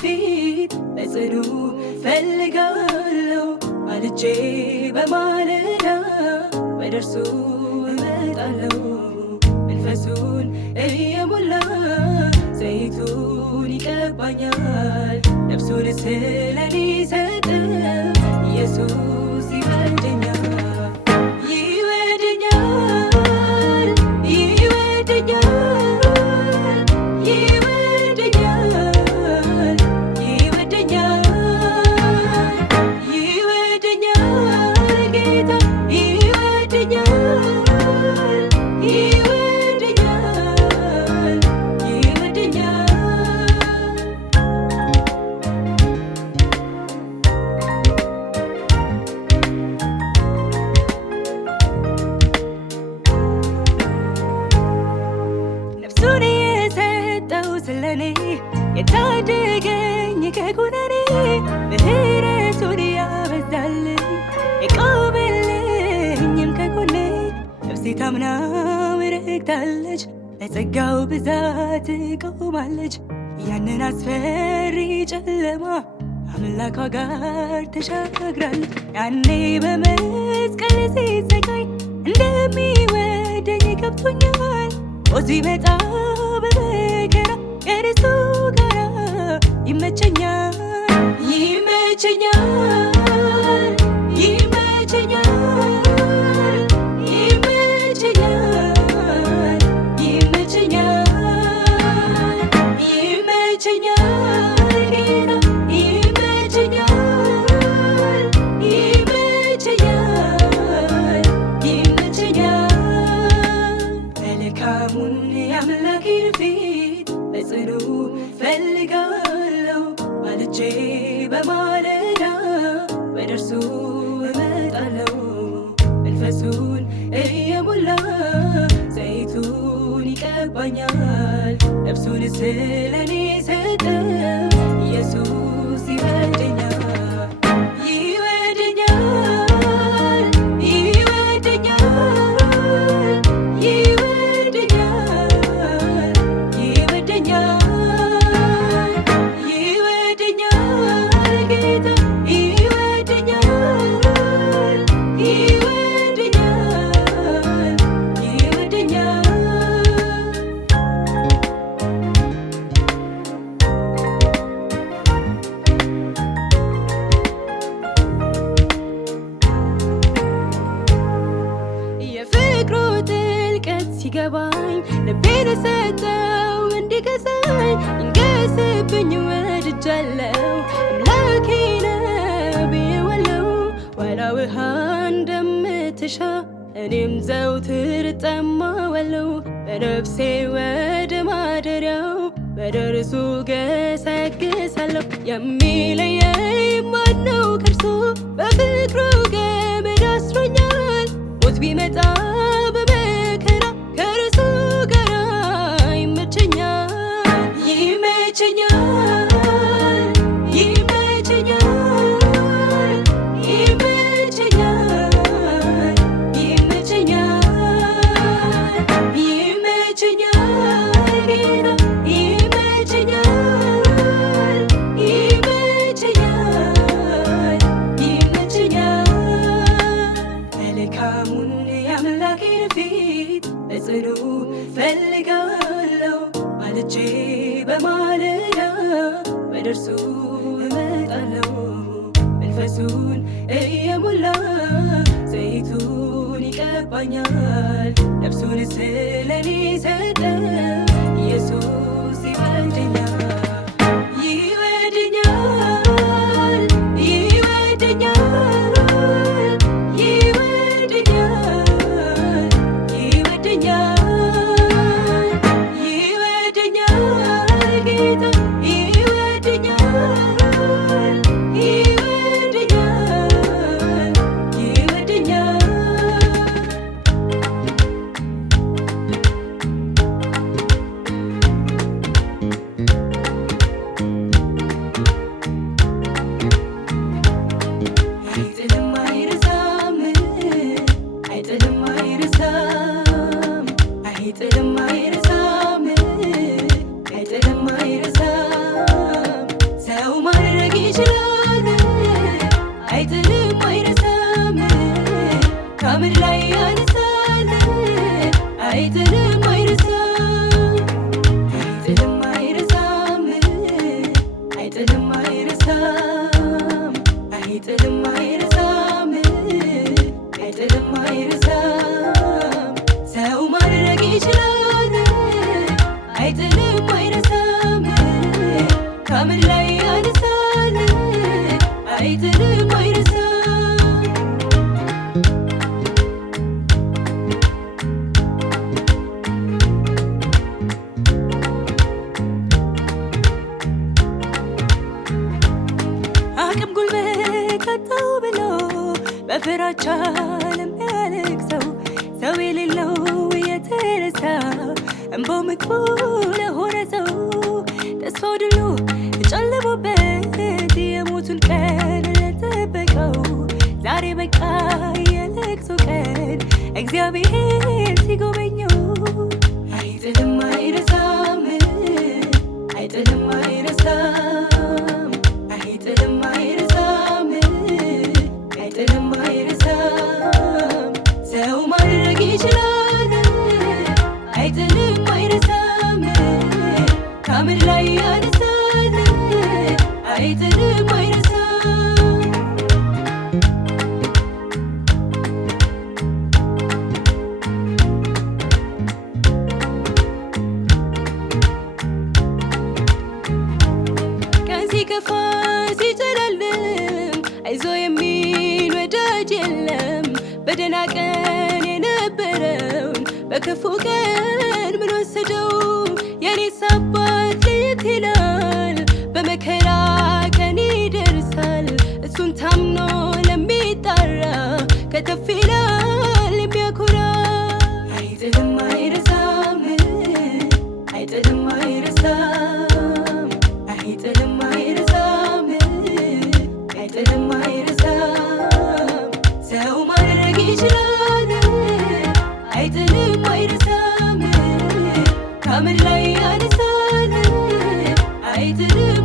ፊት በጽኑ ፈልጋለሁ ማልጄ በማለዳ ወደርሱ እመጣለሁ መንፈሱን እየሞላ ዘይቱን ይቀባኛል ነፍሱን ስለኔ ሰጠ ኢየሱስ ይወደኛል የታደገኝ ከኩነኔ ምህረቱን ያበዛልኝ የቆመልኝም ከጎኔ ነፍሴ ታምናው ረክታለች ለጸጋው ብዛት ቆማለች ያንን አስፈሪ ጨለማ አምላኳ ጋር ተሻግራለች ያኔ በመስቀል ሲሰቃይ እንደሚወደኝ ገብቶኛል ሞት ቢመጣ በመከራ ከእርሱ ጋር ይመቸኛል ይመቸኛል ይመቸኛል ይመቸኛል ይመቸኛል ይመቸኛል ጌታ ይመቸኛል ይመቸኛል ይመቸኛል መልካሙን የአምላኬን ፊት በጽኑ ፈልጋለሁ ማልጄ በማለዳ ወደርሱ እመጣለሁ መንፈሱን እየሞላ ዘይቱን ይቀባኛል ነፍሱን ስለኔ ሰጠ ኢየሱስ ይወደኛል ሲገባኝ ልቤን ሰጠው እንዲገዛኝ ይንገስብኝ ወድጃለሁ አምላኬ ነብዬዋለሁ ዋላ ውሃ እንደምትሻ እኔም ዘውትር እጠማዋለሁ በነፍሴ ወደ ማደሪያው ወደ እርሱ ገሰግሳለሁ የሚለየኝ ማነው ከእርሱ በፍቅሩ ገመድ አስሮኛል ሞት ቢመጣ በጽኑ ፈልጋለሁ ማልጄ በማለዳ ወደርሱ እመጣለሁ መንፈሱን እየሞላ ዘይቱን ይቀባኛል ነፍሱን ስለኔ ሰጠ ኢየሱስ ይወደኛል ከአመድ ላይ ያነሳል አይጥልም አይረሳም አቅም ጉልበት አጣው ብሎ በፍራቻ ለሚያለቅሰው ሰው የሌለው የተረሳ እንባው ምግቡ ለሆነ ሰው ተስፋው ድሉ ጨልሞበት የሞቱን ቀን ለጠበቀው ዛሬ በቃ የለቅሶ ቀን እግዚአብሔር ሲጎበኘው አይጥልም አይረሳም አይጥልም አይረሳም አይጥልም አይረሳም አይጥልም አይረሳም ሰው ማድረግ ይችላል አይጥልም አይረሳም ከአመድ ላይ ያነሳል አይጥልም አይረሳም ቀን ሲከፋ ሲጨልም አይዞ የሚል ወዳጅ የለም በደህና ቀን የነበረውን በክፉ ቀን ምን ወሰደው የኔስ አባት ለየት ይላል በመከራ ቀን ይደርሳል እሱን ታምኖ ለሚጣራ ከተፍ ይላል የሚያኮራ አይጥልም አይረሳም አይጥልም አይረሳም አይጥልም አይረሳም አይጥልም አይረሳም ሰው ማድረግ ይችላል አይጥልም አይረሳም ከአመድ ላይ ያነሳል አይጥልም